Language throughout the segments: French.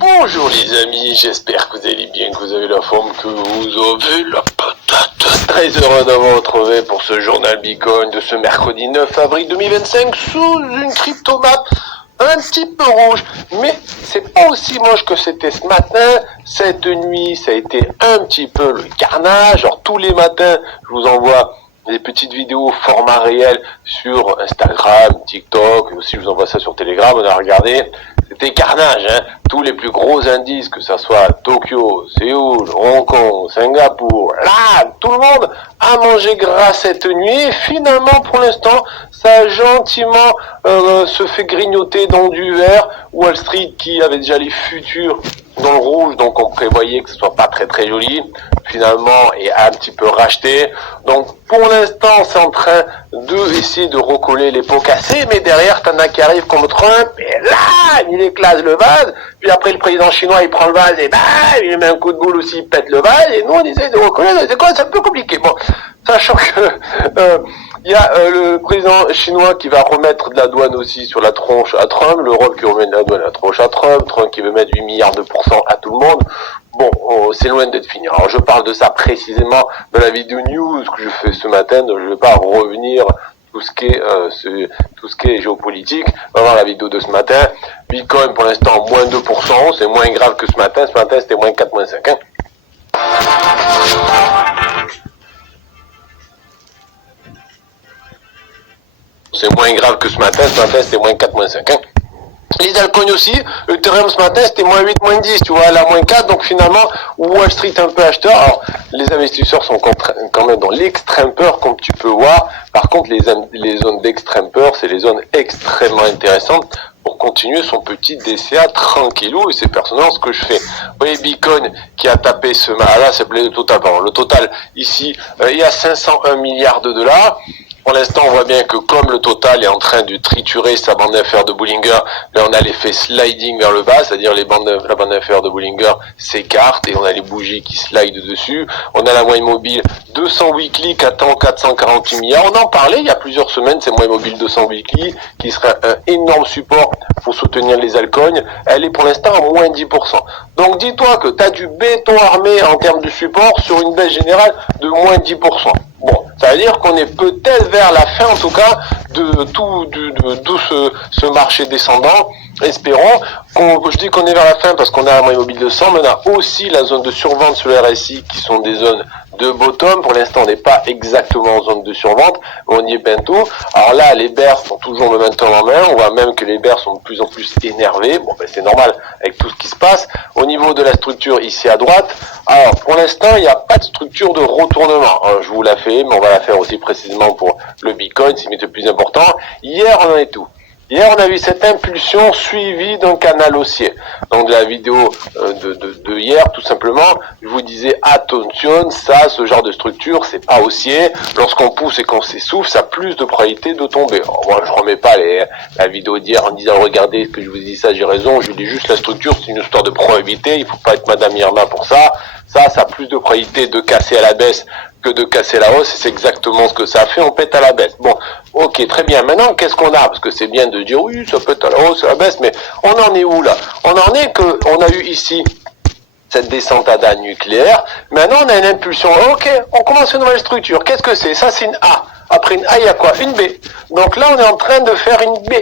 Bonjour les amis, j'espère que vous allez bien, que vous avez la forme, que vous avez la patate. Très heureux de vous retrouver pour ce journal Bitcoin de ce mercredi 9 avril 2025 sous une cryptomap un petit peu rouge, mais c'est pas aussi moche que c'était ce matin. Cette nuit, ça a été un petit peu le carnage. Alors tous les matins, je vous envoie des petites vidéos format réel sur Instagram, TikTok, et aussi je vous envoie ça sur Telegram, on a regardé. C'était carnage, hein. Tous les plus gros indices, que ça soit Tokyo, Séoul, Hong Kong, Singapour, là, tout le monde a mangé gras cette nuit. Et finalement, pour l'instant, ça a gentiment se fait grignoter dans du vert. Wall Street, qui avait déjà les futurs dans le rouge, donc on prévoyait que ce soit pas très très joli, finalement est un petit peu racheté. Donc pour l'instant c'est en train de essayer de recoller les pots cassés, mais derrière t'en as qui arrivent comme Trump, et là il éclate le vase, puis après le président chinois il prend le vase et bah il met un coup de boule aussi, il pète le vase, et nous on essaie de recoller, c'est un peu compliqué. Bon, sachant que il y a le président chinois qui va remettre de la douane aussi sur la tronche à Trump, l'Europe qui remet de la douane à la tronche à Trump, Trump qui veut mettre 8 milliards de pourcents à tout le monde. Bon, c'est loin d'être fini. Alors je parle de ça précisément dans la vidéo news que je fais ce matin, donc je ne vais pas revenir tout ce qui est géopolitique. On va voir la vidéo de ce matin. Bitcoin pour l'instant moins 2%, c'est moins grave que ce matin. Ce matin c'était moins 4, moins 5. Hein. C'est moins grave que ce matin c'était moins 4, moins 5. Hein. Les altcoins aussi, Ethereum ce matin c'était moins 8, moins 10, tu vois, là moins 4, donc finalement Wall Street un peu acheteur. Alors les investisseurs sont quand même dans l'extrême peur comme tu peux voir. Par contre les zones d'extrême peur, c'est les zones extrêmement intéressantes pour continuer son petit DCA tranquillou, et c'est personnellement ce que je fais. Vous voyez Bitcoin qui a tapé ce matin, là c'est le total, pardon, le total ici il y a 501 milliards de dollars. Pour l'instant, on voit bien que comme le total est en train de triturer sa bande d'inférieur de Bollinger, là on a l'effet sliding vers le bas, c'est-à-dire la bande inférieure de Bollinger s'écarte et on a les bougies qui slident dessus. On a la moyenne mobile 200 weekly qui attend 448 milliards. On en parlait il y a plusieurs semaines, c'est moyenne mobile 200 weekly qui serait un énorme support pour soutenir les altcoins. Elle est pour l'instant à moins 10%. Donc dis-toi que tu as du béton armé en termes de support sur une baisse générale de moins 10%. Bon, ça veut dire qu'on est peut-être vers la fin, en tout cas, de tout ce marché descendant. Espérons je dis qu'on est vers la fin parce qu'on a la moyenne mobile de 100, mais on a aussi la zone de survente sur le RSI qui sont des zones de bottom. Pour l'instant, on n'est pas exactement en zone de survente, mais on y est bientôt. Alors là, les bears sont toujours le momentum en main. On voit même que les bears sont de plus en plus énervés. Bon, ben c'est normal avec tout ce qui se passe. Au niveau de la structure ici à droite, alors pour l'instant, il n'y a pas de structure de retournement. Je vous la fais, mais on va la faire aussi précisément pour le Bitcoin, c'est le plus important. Hier, on en est tout. Hier, on a vu cette impulsion suivie d'un canal haussier. Donc, de la vidéo de hier, tout simplement, je vous disais, attention, ça, ce genre de structure, c'est pas haussier. Lorsqu'on pousse et qu'on s'essouffle, ça a plus de probabilité de tomber. Alors, moi, je remets pas la vidéo d'hier en disant, regardez, que je vous dis ça, j'ai raison. Je vous dis juste la structure, c'est une histoire de probabilité. Il faut pas être Madame Irma pour ça. Ça a plus de probabilité de casser à la baisse que de casser la hausse, et c'est exactement ce que ça a fait, on pète à la baisse. Bon, ok, très bien. Maintenant, qu'est-ce qu'on a? Parce que c'est bien de dire, oui, ça pète à la hausse, à la baisse, mais on en est où là? On en est que, on a eu ici cette descente à dalle nucléaire. Maintenant, on a une impulsion. Ok, on commence une nouvelle structure. Qu'est-ce que c'est? Ça, c'est une A. Après une A, il y a quoi? Une B. Donc là, on est en train de faire une B.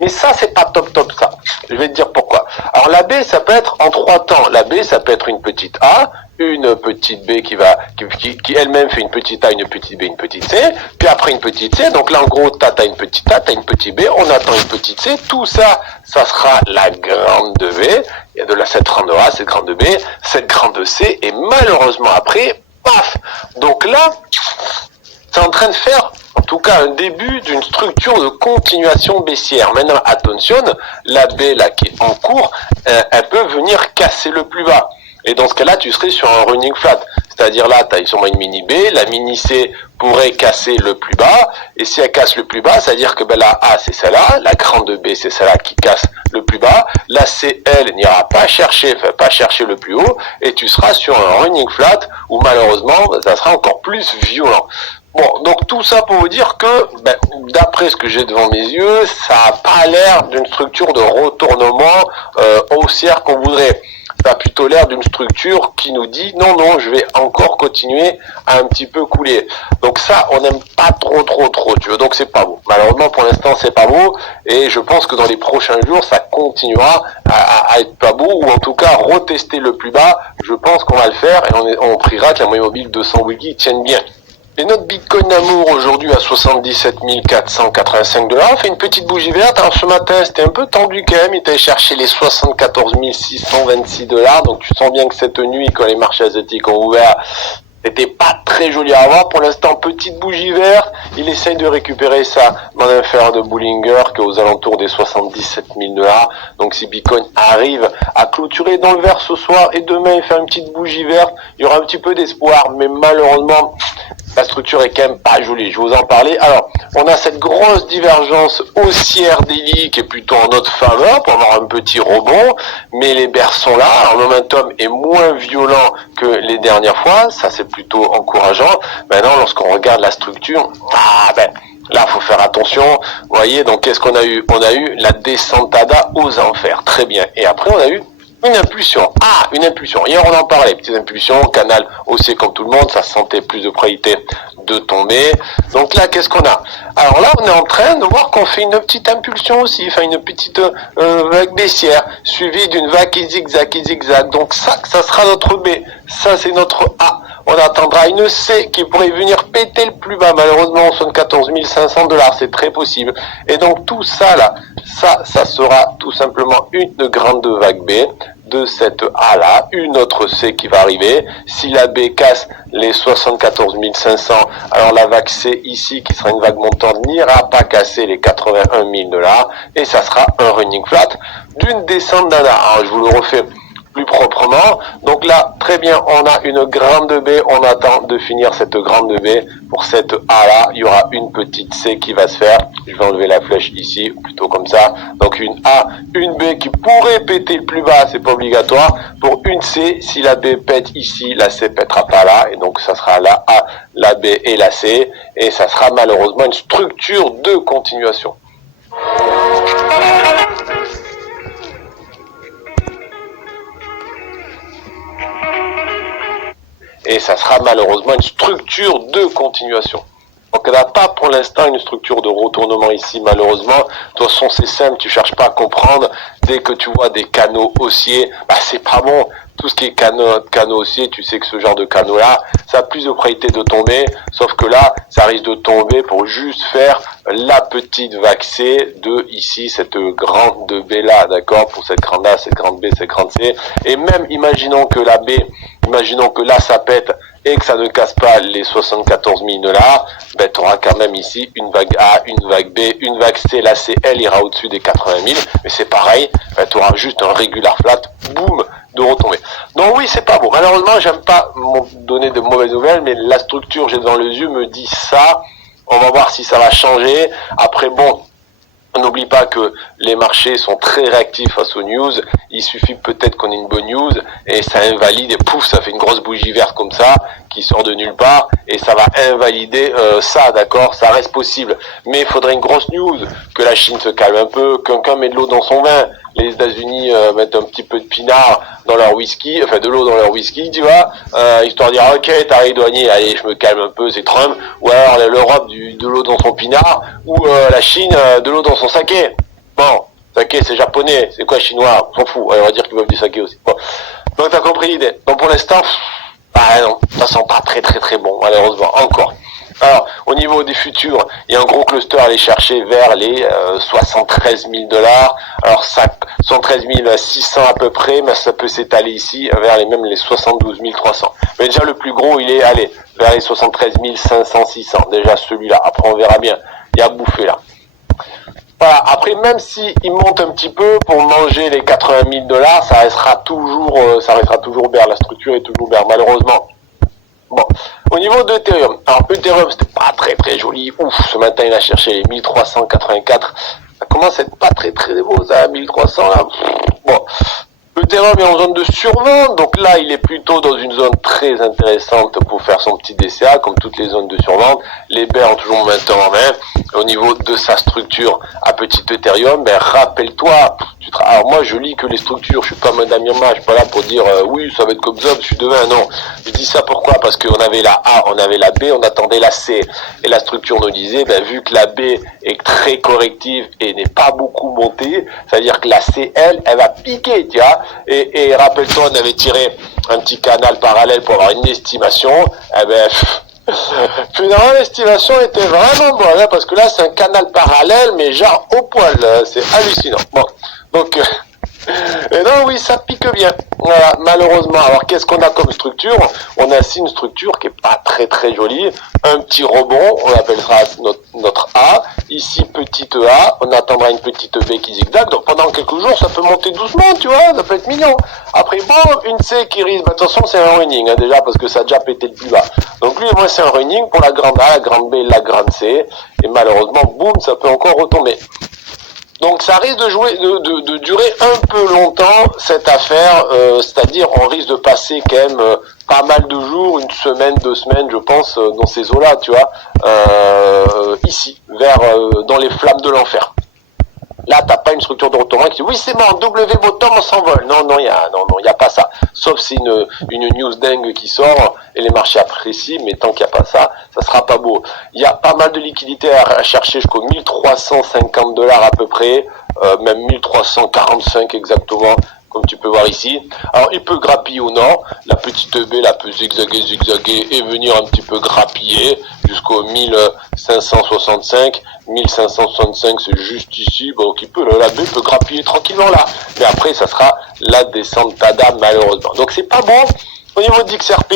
Mais ça, c'est pas top ça. Je vais te dire pourquoi. Alors la B, ça peut être en 3 temps. La B, ça peut être une petite A, une petite B qui elle-même fait une petite A, une petite B, une petite C, puis après une petite C. Donc là, en gros, t'as une petite A, t'as une petite B, on attend une petite C. Tout ça, ça sera la grande B. Il y a de la cette grande A, cette grande B, cette grande C, et malheureusement après, paf. Donc là, c'est en train de faire, en tout cas, un début d'une structure de continuation baissière. Maintenant, attention, la B là qui est en cours, elle peut venir casser le plus bas. Et dans ce cas-là, tu serais sur un running flat. C'est-à-dire là, tu as sûrement une mini B, la mini C pourrait casser le plus bas, et si elle casse le plus bas, c'est-à-dire que la A c'est celle-là, la grande B c'est celle-là qui casse le plus bas, la C elle n'ira pas chercher le plus haut, et tu seras sur un running flat où malheureusement ça sera encore plus violent. Bon, donc tout ça pour vous dire que, ben, d'après ce que j'ai devant mes yeux, ça n'a pas l'air d'une structure de retournement haussière qu'on voudrait. Ça a plutôt l'air d'une structure qui nous dit non, non, je vais encore continuer à un petit peu couler. Donc ça, on n'aime pas trop, tu vois, donc c'est pas beau. Malheureusement, pour l'instant, c'est pas beau, et je pense que dans les prochains jours, ça continuera à être pas beau, ou en tout cas, retester le plus bas. Je pense qu'on va le faire, et on priera que la moyenne mobile 200 wiki tienne bien. Et notre Bitcoin d'amour aujourd'hui à 77 485 $. On fait une petite bougie verte. Alors ce matin, c'était un peu tendu quand même. Il était cherché les 74 626 $. Donc tu sens bien que cette nuit, quand les marchés asiatiques ont ouvert, c'était pas très joli à voir. Pour l'instant, petite bougie verte. Il essaye de récupérer ça dans l'affaire de Bollinger, qui est aux alentours des 77 000 $. Donc si Bitcoin arrive à clôturer dans le vert ce soir et demain et faire une petite bougie verte, il y aura un petit peu d'espoir. Mais malheureusement, la structure est quand même pas jolie, je vais vous en parler. Alors, on a cette grosse divergence haussière daily qui est plutôt en notre faveur pour avoir un petit rebond, mais les bears sont là. Alors, le momentum est moins violent que les dernières fois, ça c'est plutôt encourageant. Maintenant, lorsqu'on regarde la structure, là, faut faire attention. Vous voyez, donc qu'est-ce qu'on a eu? On a eu la descentada aux enfers, très bien. Et après, on a eu une impulsion. Une impulsion. Hier, on en parlait. Petite impulsion, canal haussier comme tout le monde, ça sentait plus de probabilité de tomber. Donc là, qu'est-ce qu'on a? Alors là, on est en train de voir qu'on fait une petite impulsion aussi, enfin une petite vague baissière, suivie d'une vague qui zigzag. Donc ça sera notre B. Ça, c'est notre A. On attendra une C qui pourrait venir péter le plus bas. Malheureusement, 74 500 $, c'est très possible. Et donc tout ça là, ça sera tout simplement une grande vague B de cette A là, une autre C qui va arriver. Si la B casse les 74 500, alors la vague C ici, qui sera une vague montante, n'ira pas casser les 81 000 $, et ça sera un running flat d'une descente d'ANA. Alors je vous le refais plus proprement. Donc là, très bien, on a une grande B, on attend de finir cette grande B. Pour cette A là, il y aura une petite C qui va se faire. Je vais enlever la flèche ici, plutôt comme ça. Donc une A, une B qui pourrait péter le plus bas, c'est pas obligatoire. Pour une C, si la B pète ici, la C pètera pas là, et donc ça sera la A, la B et la C, et ça sera malheureusement une structure de continuation. Et ça sera malheureusement une structure de continuation. Donc on n'a pas pour l'instant une structure de retournement ici, malheureusement. De toute façon, c'est simple, tu cherches pas à comprendre. Dès que tu vois des canaux haussiers, c'est pas bon. Tout ce qui est canaux haussiers, tu sais que ce genre de canaux-là, ça a plus de probabilité de tomber. Sauf que là, ça risque de tomber pour juste faire la petite vague C de ici, cette grande B-là, d'accord? Pour cette grande A, cette grande B, cette grande C. Et même, imaginons que la B, imaginons que là, ça pète et que ça ne casse pas les 74 000 $, tu auras quand même ici une vague A, une vague B, une vague C. La C, elle ira au-dessus des 80 000, mais c'est pareil, tu auras juste un regular flat, boum, de retomber. Donc oui, c'est pas bon. Malheureusement, j'aime pas donner de mauvaises nouvelles, mais la structure, j'ai devant les yeux, me dit ça. On va voir si ça va changer. Après, bon, on n'oublie pas que les marchés sont très réactifs face aux news. Il suffit peut-être qu'on ait une bonne news et ça invalide et pouf, ça fait une grosse bougie verte comme ça qui sort de nulle part et ça va invalider ça, d'accord? Ça reste possible. Mais il faudrait une grosse news, que la Chine se calme un peu, quelqu'un met de l'eau dans son vin. Les États-Unis mettent un petit peu de pinard dans leur whisky, enfin de l'eau dans leur whisky, tu vois, histoire de dire ok, tarif douanier, allez, je me calme un peu, c'est Trump, ou alors l'Europe de l'eau dans son pinard, ou la Chine de l'eau dans son saké. Bon, saké c'est japonais, c'est quoi chinois, on s'en fout, on va dire qu'ils veulent du saké aussi. Bon. Donc t'as compris l'idée. Donc pour l'instant, non, ça sent pas très bon, malheureusement, encore. Alors, au niveau des futurs, il y a un gros cluster à aller chercher vers les 73 000 $. Alors, ça, 73 600 à peu près, mais ça peut s'étaler ici vers même les 72 300. Mais déjà, le plus gros, il est, allez, vers les 73 500, 600. Déjà, celui-là. Après, on verra bien. Il y a à bouffer, là. Voilà. Après, même si il monte un petit peu pour manger les 80 000 $, ça restera toujours vert. La structure est toujours vert, malheureusement. Bon, au niveau d'Ethereum, alors Ethereum c'était pas très joli, ce matin il a cherché les 1384, ça commence à être pas très beau ça, 1300 là, bon, Ethereum est en zone de survente, donc là il est plutôt dans une zone très intéressante pour faire son petit DCA, comme toutes les zones de survente. Les bears ont toujours momentum en main. Au niveau de sa structure à petit Ethereum, ben rappelle-toi, alors moi je lis que les structures, je suis pas Madame Irma, je suis pas là pour dire oui ça va être comme ça, je suis devin, non. Je dis ça pourquoi? Parce qu'on avait la A, on avait la B, on attendait la C. Et la structure nous disait, ben, vu que la B est très corrective et n'est pas beaucoup montée, c'est-à-dire que la C, elle va piquer, tu vois. Et rappelle-toi, on avait tiré un petit canal parallèle pour avoir une estimation, eh ben, finalement, l'estimation était vraiment bonne, hein, parce que là, c'est un canal parallèle, mais genre au poil, c'est hallucinant. Bon, donc, et non, oui, ça pique bien. Voilà, malheureusement. Alors, qu'est-ce qu'on a comme structure? On a ici une structure qui est pas très très jolie. Un petit rebond, on appellera notre A. Ici, petite A. On attendra une petite B qui zigzague. Donc, pendant quelques jours, ça peut monter doucement, tu vois. Ça peut être mignon. Après, bon, une C qui risque. Bah, attention, c'est un running, hein, déjà, parce que ça a déjà pété le plus bas. Donc, lui, moi, c'est un running pour la grande A, la grande B, la grande C. Et malheureusement, boum, ça peut encore retomber. Donc ça risque de jouer, de durer un peu longtemps cette affaire, c'est-à-dire on risque de passer quand même pas mal de jours, une semaine, 2 semaines, je pense, dans ces eaux-là, tu vois, ici, vers dans les flammes de l'enfer. Là, t'as pas une structure de retournement qui dit oui c'est bon, W bottom on s'envole. Non, il y a pas ça. Sauf si une news dingue qui sort et les marchés apprécient, mais tant qu'il n'y a pas ça, ça sera pas beau. Il y a pas mal de liquidités à chercher jusqu'aux $1350 à peu près, même 1345 exactement, comme tu peux voir ici. Alors il peut grappiller au nord, la petite B la peut zigzaguer et venir un petit peu grappiller jusqu'au 1565. 1565 c'est juste ici, donc la B peut grappiller tranquillement là, mais après ça sera la descente tada malheureusement. Donc c'est pas bon. Au niveau d'XRP,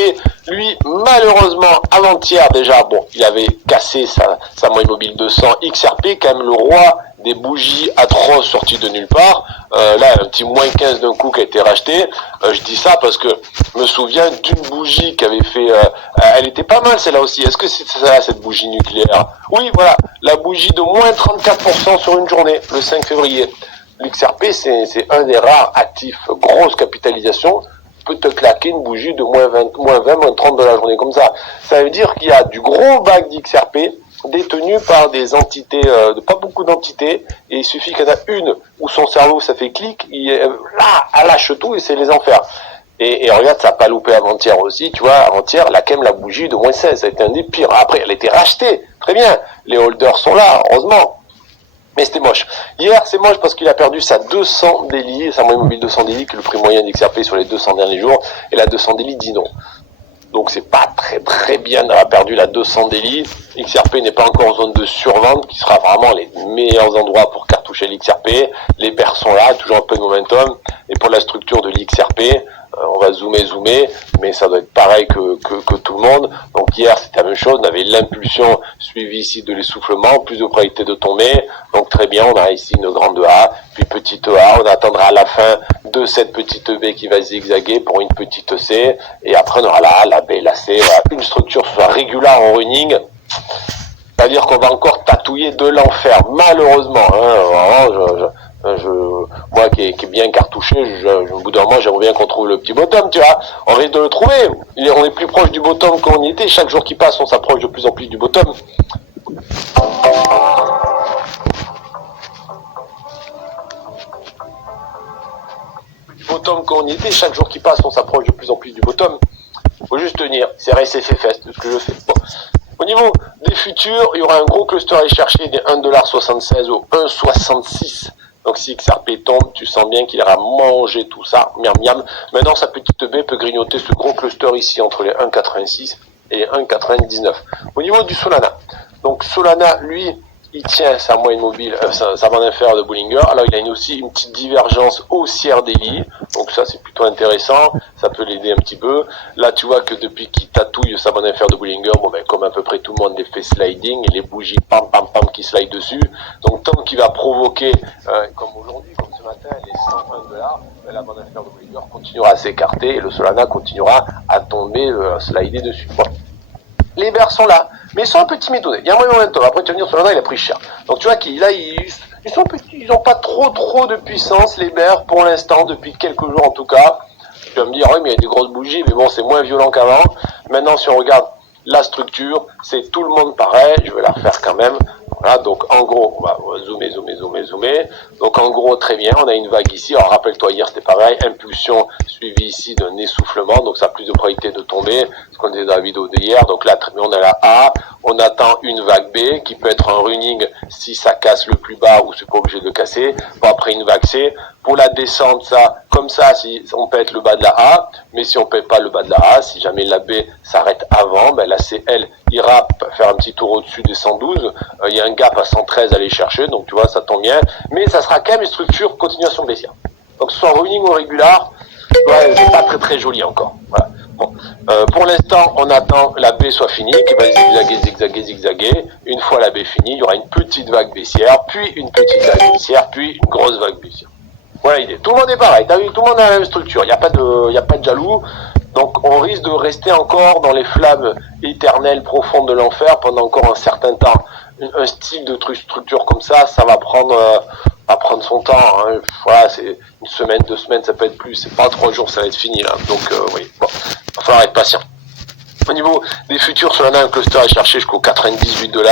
lui, malheureusement, avant-hier déjà, bon, il avait cassé sa moyenne mobile 200. XRP, quand même le roi des bougies atroces sorties de nulle part. Là, un petit moins 15 d'un coup qui a été racheté. Je dis ça parce que je me souviens d'une bougie qui avait fait... elle était pas mal celle-là aussi. Est-ce que c'est ça, cette bougie nucléaire? Oui, voilà, la bougie de moins 34% sur une journée, le 5 février. L'XRP, c'est un des rares actifs, grosse capitalisation, peut te claquer une bougie de moins 20, moins 30 de la journée comme ça. Ça veut dire qu'il y a du gros bac d'XRP détenu par des entités, pas beaucoup d'entités, et il suffit qu'il y en a une où son cerveau ça fait clic, là, elle lâche tout et c'est les enfers. Et regarde, ça n'a pas loupé avant-hier aussi, tu vois, avant-hier, la bougie de moins 16, ça a été un des pires. Après, elle a été rachetée, très bien, les holders sont là, heureusement. Mais c'était moche. Hier, c'est moche parce qu'il a perdu sa 200 daily, sa moyenne mobile 200 daily, qui est le prix moyen d'XRP sur les 200 derniers jours, et la 200 daily dit non. Donc c'est pas très bien d'avoir perdu la 200 daily. XRP n'est pas encore en zone de survente, qui sera vraiment les meilleurs endroits pour cartoucher l'XRP. Les bears sont là, toujours un peu de momentum. Et pour la structure de l'XRP, on va zoomer, mais ça doit être pareil que tout le monde. Donc hier c'était la même chose, on avait l'impulsion suivie ici de l'essoufflement, plus de probabilité de tomber. Donc très bien, on a ici une grande A, puis petite A, on attendra à la fin de cette petite B qui va zigzaguer pour une petite C, et après on aura la A, la B, la C, voilà, une structure soit régulière en running. C'est-à-dire qu'on va encore tatouiller de l'enfer, malheureusement. Vraiment, moi qui est bien cartouché, au bout d'un moment, j'aimerais bien qu'on trouve le petit bottom, tu vois. On risque de le trouver. On est plus proche du bottom qu'on y était. Chaque jour qui passe, on s'approche de plus en plus du bottom. Du bottom qu'on y était, chaque jour qui passe, on s'approche de plus en plus du bottom. Faut juste tenir. C'est RSFFS, c'est ce que je fais. Bon. Au niveau des futurs, il y aura un gros cluster à aller chercher des 1,76$ au 1,66$. Donc si XRP tombe, tu sens bien qu'il ira manger tout ça, miam miam. Maintenant, sa petite B peut grignoter ce gros cluster ici entre les 1,86 et les 1,99. Au niveau du Solana, donc Solana, lui, il tient sa moyenne mobile, sa bande inférieure de Bollinger. Alors il a aussi une petite divergence haussière daily, donc ça c'est plutôt intéressant, ça peut l'aider un petit peu. Là tu vois que depuis qu'il tatouille sa bande inférieure de Bollinger, bon ben comme à peu près tout le monde, l'effet sliding et les bougies pam pam pam qui slide dessus. Donc tant qu'il va provoquer, comme aujourd'hui, comme ce matin, les $101, la bande inférieure de Bollinger continuera à s'écarter et le Solana continuera à tomber, à slider dessus. Bon. Les bears sont là, mais ils sont un peu timides. Il y a un moment momentum. Après, tu vas me dire, Solana, il a pris cher. Donc, tu vois qu'ils, là, ils sont petits, ils n'ont pas trop de puissance, les bears, pour l'instant, depuis quelques jours en tout cas. Tu vas me dire, oui, mais il y a des grosses bougies, mais bon, c'est moins violent qu'avant. Maintenant, si on regarde la structure, c'est tout le monde pareil. Je vais la refaire quand même. Voilà, donc en gros, on va zoomer. Donc en gros, très bien, on a une vague ici. Alors rappelle-toi, hier c'était pareil, impulsion suivie ici d'un essoufflement, donc ça a plus de probabilité de tomber, ce qu'on disait dans la vidéo d'hier. Donc là, très bien, on a la A, on attend une vague B, qui peut être un running si ça casse le plus bas ou c'est pas obligé de le casser. Bon, après une vague C, pour la descente, ça, comme ça, si on pète le bas de la A, mais si on pète pas le bas de la A, si jamais la B s'arrête avant, ben la C, elle, ira faire un petit tour au-dessus des 112. Il y a un gap à 113 à aller chercher, donc tu vois, ça tombe bien. Mais ça sera quand même une structure continuation baissière. Donc que ce soit running ou régular, ouais, c'est pas très joli encore. Voilà. Bon. Pour l'instant, on attend la baie soit finie, qui va zigzaguer. Une fois la baie finie, il y aura une petite vague baissière, puis une petite vague baissière, puis une grosse vague baissière. Voilà l'idée. Tout le monde est pareil. T'as vu, tout le monde a la même structure. Il n'y a pas de jaloux. Donc on risque de rester encore dans les flammes éternelles profondes de l'enfer pendant encore un certain temps. Un style de structure comme ça va prendre son temps. Hein. Voilà, c'est une semaine, 2 semaines, ça peut être plus. C'est pas 3 jours, ça va être fini là. Donc oui, bon, il va falloir être patient. Au niveau des futurs, Solana, un cluster est cherché jusqu'aux 98 $.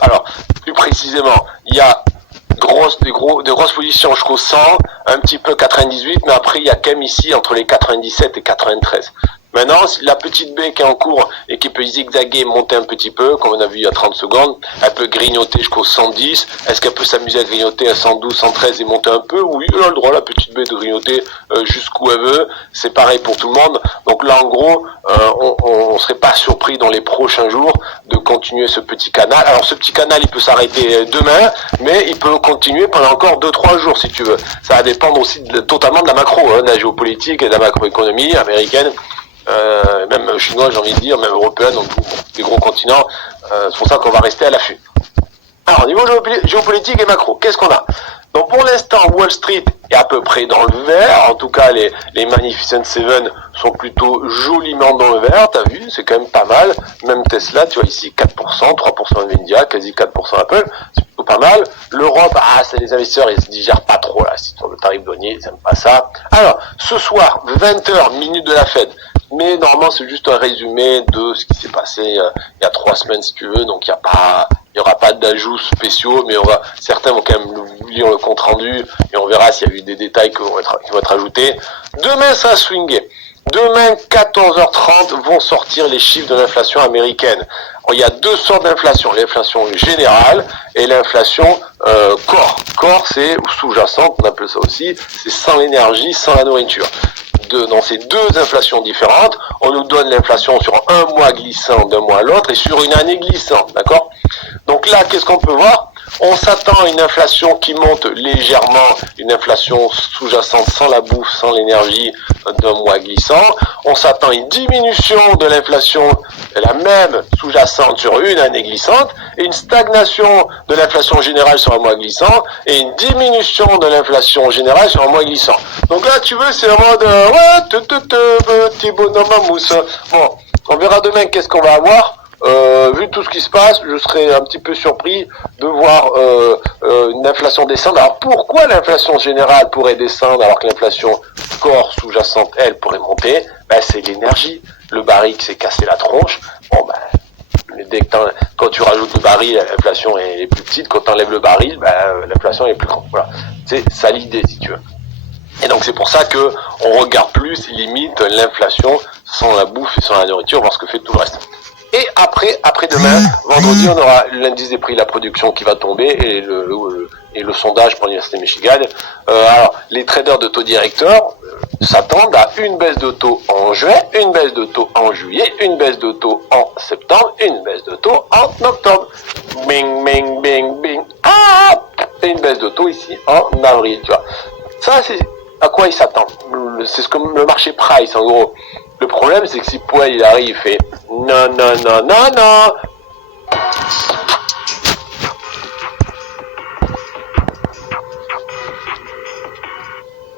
Alors, plus précisément, il y a des grosses positions jusqu'au 100, un petit peu 98, mais après il y a quand même ici entre les 97 et 93. Maintenant, la petite baie qui est en cours et qui peut zigzaguer, monter un petit peu, comme on a vu il y a 30 secondes, elle peut grignoter jusqu'au 110. Est-ce qu'elle peut s'amuser à grignoter à 112, 113 et monter un peu? Oui, elle a le droit, la petite baie, de grignoter jusqu'où elle veut. C'est pareil pour tout le monde. Donc là, en gros, on serait pas surpris dans les prochains jours de continuer ce petit canal. Alors, ce petit canal, il peut s'arrêter demain, mais il peut continuer pendant encore 2-3 jours, si tu veux. Ça va dépendre aussi totalement de la macro, de la géopolitique et de la macroéconomie américaine. Même chinois, j'ai envie de dire, même européenne, donc des gros continents. C'est pour ça qu'on va rester à l'affût. Alors, au niveau géopolitique et macro, qu'est-ce qu'on a? Donc, pour l'instant, Wall Street est à peu près dans le vert. En tout cas, les Magnificent Seven sont plutôt joliment dans le vert. T'as vu, c'est quand même pas mal. Même Tesla, tu vois ici, 4%, 3% Nvidia, quasi 4% Apple. C'est plutôt pas mal. L'Europe, c'est les investisseurs, ils se digèrent pas trop, là. Sur le tarif douanier, ils aiment pas ça. Alors, ce soir, 20h, minute de la Fed. Mais normalement, c'est juste un résumé de ce qui s'est passé il y a 3 semaines, si tu veux. Donc, il y aura pas d'ajouts spéciaux, mais certains vont quand même lire le compte rendu et on verra s'il y a eu des détails qui vont être ajoutés. Demain, ça va swinguer. Demain, 14h30, vont sortir les chiffres de l'inflation américaine. Alors, il y a 2 sortes d'inflation. L'inflation générale et l'inflation core. Core, c'est sous-jacente, on appelle ça aussi. C'est sans l'énergie, sans la nourriture. Dans ces 2 inflations différentes, on nous donne l'inflation sur un mois glissant d'un mois à l'autre et sur une année glissante, d'accord? Donc là, qu'est-ce qu'on peut voir? On s'attend à une inflation qui monte légèrement, une inflation sous-jacente sans la bouffe, sans l'énergie d'un mois glissant. On s'attend à une diminution de l'inflation, la même sous-jacente sur une année glissante, et une stagnation de l'inflation générale sur un mois glissant, et une diminution de l'inflation générale sur un mois glissant. Donc là, tu veux, c'est en mode, petit bonhomme à mousse. Bon, on verra demain qu'est-ce qu'on va avoir. Vu tout ce qui se passe, je serais un petit peu surpris de voir une inflation descendre. Alors pourquoi l'inflation générale pourrait descendre alors que l'inflation corps sous-jacente, elle, pourrait monter? C'est l'énergie. Le baril qui s'est cassé la tronche. Bon, quand tu rajoutes le baril, l'inflation est plus petite. Quand tu enlèves le baril, l'inflation est plus grande. Voilà. C'est ça l'idée, si tu veux. Et donc c'est pour ça que on regarde plus, limite, l'inflation sans la bouffe et sans la nourriture, voir ce que fait tout le reste. Et après-demain, vendredi, on aura l'indice des prix de la production qui va tomber et le sondage pour l'Université Michigan. Alors, les traders de taux directeurs s'attendent à une baisse de taux en juin, une baisse de taux en juillet, une baisse de taux en septembre, une baisse de taux en octobre. Bing, bing, bing, bing. Et une baisse de taux ici en avril, tu vois. Ça, c'est à quoi ils s'attendent. C'est ce que le marché price, en gros. Le problème, c'est que si Powell, il arrive, il fait non.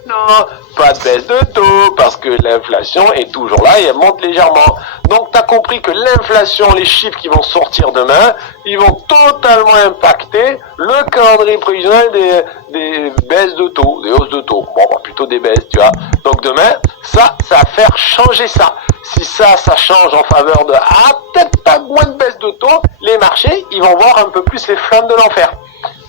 Non, pas de baisse de taux parce que l'inflation est toujours là et elle monte légèrement. Donc tu as compris que l'inflation, les chiffres qui vont sortir demain, ils vont totalement impacter le calendrier prévisionnel des baisses de taux, des hausses de taux. Bon, plutôt des baisses, tu vois. Donc demain, ça va faire changer ça. Si ça change en faveur de peut-être pas moins de baisse de taux, les marchés, ils vont voir un peu plus les flammes de l'enfer.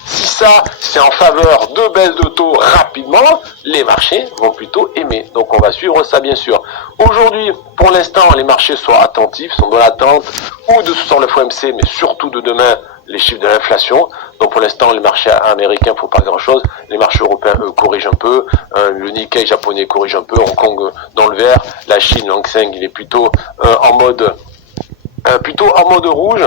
Si ça, c'est en faveur de baisse de taux rapidement, les marchés vont plutôt aimer. Donc on va suivre ça bien sûr. Aujourd'hui, pour l'instant, les marchés sont attentifs, sont dans l'attente, ou de sur le FOMC, mais surtout de demain, les chiffres de l'inflation. Donc pour l'instant, les marchés américains font pas grand-chose. Les marchés européens, eux, corrigent un peu. Le Nikkei japonais corrige un peu. Hong Kong dans le vert. La Chine, le Hang Seng, il est plutôt en mode rouge.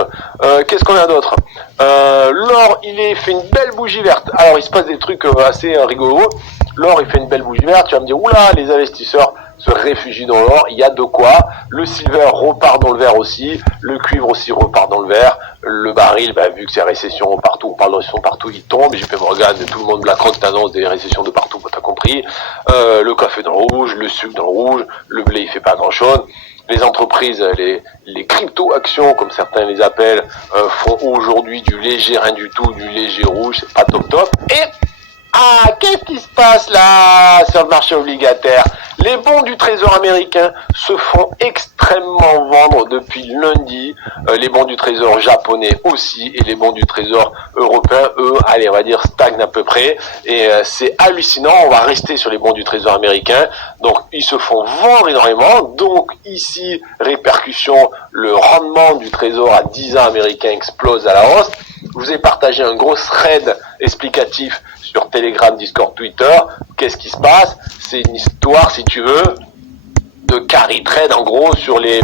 Qu'est-ce qu'on a d'autre? L'or, il fait une belle bougie verte. Alors, il se passe des trucs assez rigolos. L'or, il fait une belle bougie verte. Tu vas me dire, oula, les investisseurs se réfugient dans l'or. Il y a de quoi. Le silver repart dans le vert aussi. Le cuivre aussi repart dans le vert. Le baril, vu que c'est récession partout, on parle de récession partout, il tombe. JP Morgan, tout le monde, BlackRock t'annonce des récessions de partout, t'as compris. Le café dans le rouge, le sucre dans le rouge. Le blé, il fait pas grand-chose. Les entreprises, les crypto-actions, comme certains les appellent, font aujourd'hui du léger rien du tout, du léger rouge, c'est pas top. Et, qu'est-ce qui se passe là sur le marché obligataire? Les bons du Trésor américain se font extrêmement vendre depuis lundi. Les bons du Trésor japonais aussi. Et les bons du Trésor européen, eux, allez, on va dire, stagnent à peu près. Et c'est hallucinant. On va rester sur les bons du Trésor américain. Donc, ils se font vendre énormément. Donc, ici, répercussion, le rendement du Trésor à 10 ans américain explose à la hausse. Je vous ai partagé un gros thread explicatif sur Telegram, Discord, Twitter. Qu'est-ce qui se passe? C'est une histoire, si tu veux, de carry trade, en gros, sur les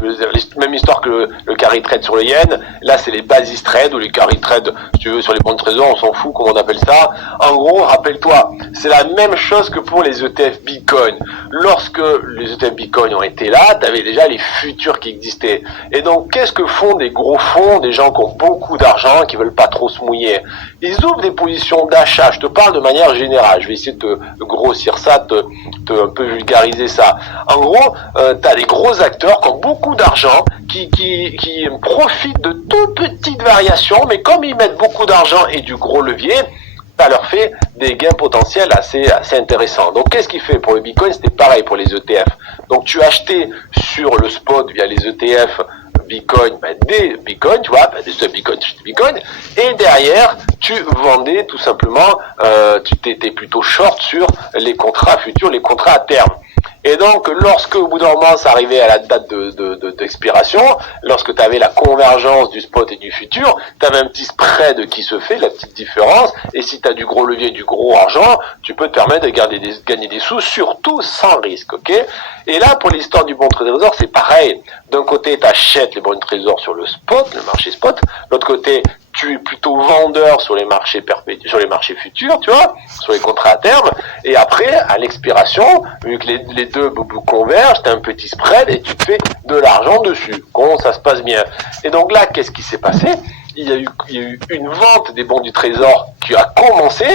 même histoire que le carry trade sur le yen. Là, c'est les basis trade ou les carry trade, si tu veux, sur les bons de trésor, on s'en fout, comment on appelle ça. En gros, rappelle-toi, c'est la même chose que pour les ETF Bitcoin. Lorsque les ETF Bitcoin ont été là, tu avais déjà les futurs qui existaient. Et donc, qu'est-ce que font des gros fonds, des gens qui ont beaucoup d'argent, qui veulent pas trop se mouiller? Ils ouvrent des positions d'achat. Je te parle de manière générale. Je vais essayer de te grossir ça, un peu vulgariser ça. En gros, t'as des gros acteurs qui ont beaucoup d'argent, qui profitent de toutes petites variations, mais comme ils mettent beaucoup d'argent et du gros levier, ça leur fait des gains potentiels assez intéressants. Donc qu'est-ce qu'il fait pour le Bitcoin? C'était pareil pour les ETF. Donc tu achetais sur le spot via les ETF Bitcoin, des Bitcoin, tu vois, des Bitcoin, et derrière, tu vendais tout simplement, tu t'étais plutôt short sur les contrats futurs, les contrats à terme. Et donc, lorsque au bout d'un moment, ça arrivait à la date d'expiration, lorsque tu avais la convergence du spot et du futur, tu avais un petit spread qui se fait, la petite différence, et si tu as du gros levier, du gros argent, tu peux te permettre de gagner des sous, surtout sans risque, ok? Et là, pour l'histoire du bon de trésor, c'est pareil. D'un côté, tu achètes les bons de trésor sur le spot, le marché spot, de l'autre côté, tu es plutôt vendeur sur les marchés sur les marchés futurs, tu vois, sur les contrats à terme, et après, à l'expiration, vu que les deux convergent, tu as un petit spread et tu te fais de l'argent dessus. Comment ça se passe bien. Et donc là, qu'est-ce qui s'est passé? Il y a eu une vente des bons du trésor qui a commencé.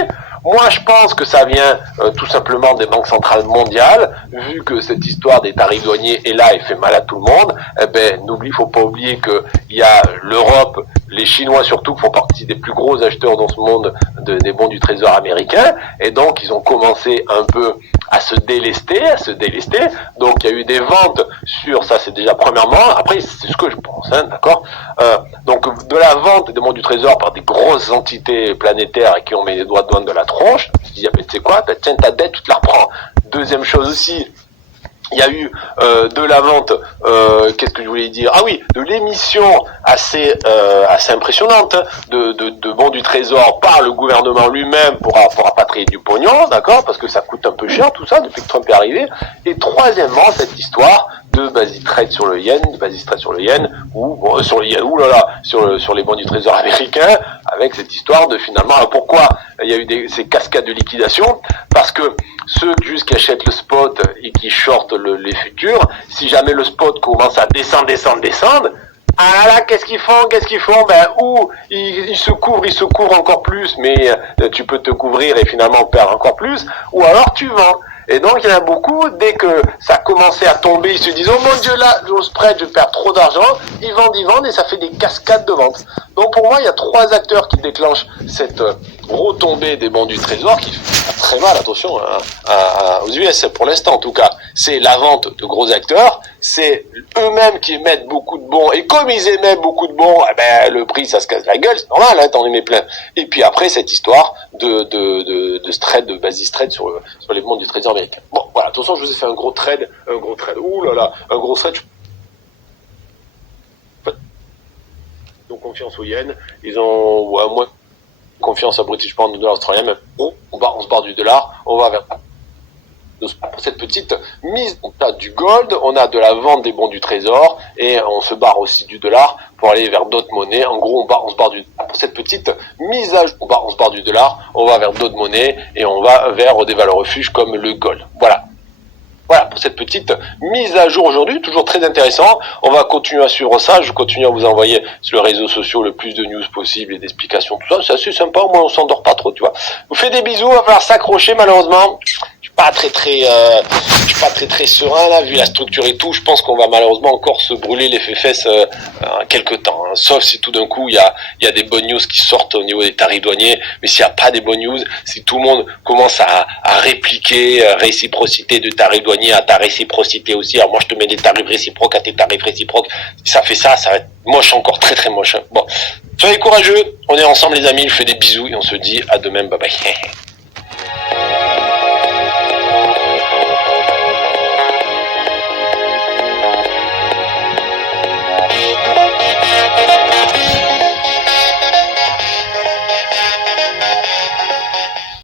Moi, je pense que ça vient tout simplement des banques centrales mondiales, vu que cette histoire des tarifs douaniers est là et fait mal à tout le monde. Faut pas oublier que il y a l'Europe, les Chinois surtout, qui font partie des plus gros acheteurs dans ce monde des bons du trésor américain, et donc ils ont commencé un peu à se délester. Donc il y a eu des ventes sur ça, c'est déjà premièrement. Après, c'est ce que je pense, d'accord. Donc de la vente des bons du trésor par des grosses entités planétaires qui ont mis les doigts de douane de la tronche. Je dis, tu sais quoi, tiens ta dette, tu te la reprends. Deuxième chose aussi, il y a eu de la vente, qu'est-ce que je voulais dire? Ah oui, de l'émission assez impressionnante de bons du trésor par le gouvernement lui-même pour rapatrier du pognon, d'accord? Parce que ça coûte un peu cher tout ça depuis que Trump est arrivé. Et troisièmement, cette histoire de basis trade sur le yen, ou sur le yen, sur les bons du trésor américain, avec cette histoire de finalement, pourquoi il y a eu ces cascades de liquidation? Parce que ceux juste qui achètent le spot et qui shortent les futurs, si jamais le spot commence à descendre, ah là, qu'est-ce qu'ils font? Ou ils se couvrent encore plus, mais tu peux te couvrir et finalement perdre encore plus, ou alors tu vends. Et donc, il y en a beaucoup, dès que ça a commencé à tomber, ils se disent, oh mon Dieu, là, le spread, je perds trop d'argent. Ils vendent, et ça fait des cascades de ventes. Donc, pour moi, il y a 3 acteurs qui déclenchent cette retombée des bons du trésor, qui fait très mal, attention, aux US, pour l'instant, en tout cas. C'est la vente de gros acteurs, c'est eux-mêmes qui émettent beaucoup de bons, et comme ils émettent beaucoup de bons, eh ben, le prix, ça se casse la gueule, c'est normal, hein, t'en émets plein. Et puis après, cette histoire de trade, de basis trade sur les bons du trésor américain. Bon, voilà, attention, je vous ai fait un gros trade, ouh là là, un gros trade. Ils ont confiance au yen, ils ont moins confiance à British Pound, au dollar australien, mais bon, on se barre du dollar, on va vers pour cette petite mise. On a du gold, on a de la vente des bons du trésor, et on se barre aussi du dollar pour aller vers d'autres monnaies. En gros, on se barre pour cette petite mise à jour, on se barre du dollar, on va vers d'autres monnaies, et on va vers des valeurs refuges comme le gold. Voilà pour cette petite mise à jour aujourd'hui, toujours très intéressant. On va continuer à suivre ça, je continue à vous envoyer sur les réseaux sociaux le plus de news possible et d'explications, tout ça, c'est assez sympa, au moins on s'endort pas trop, tu vois. Je vous fais des bisous, on va falloir s'accrocher malheureusement. Je suis pas très serein là, vu la structure et tout. Je pense qu'on va malheureusement encore se brûler les fesses quelque temps, hein. Sauf si tout d'un coup il y a des bonnes news qui sortent au niveau des tarifs douaniers. Mais s'il n'y a pas des bonnes news, si tout le monde commence à répliquer réciprocité de tarifs douaniers à ta réciprocité aussi. Alors moi je te mets des tarifs réciproques à tes tarifs réciproques. Si ça fait ça, ça va être moche, encore très très moche. Bon, soyez courageux. On est ensemble les amis. Je fais des bisous et on se dit à demain. Bye bye.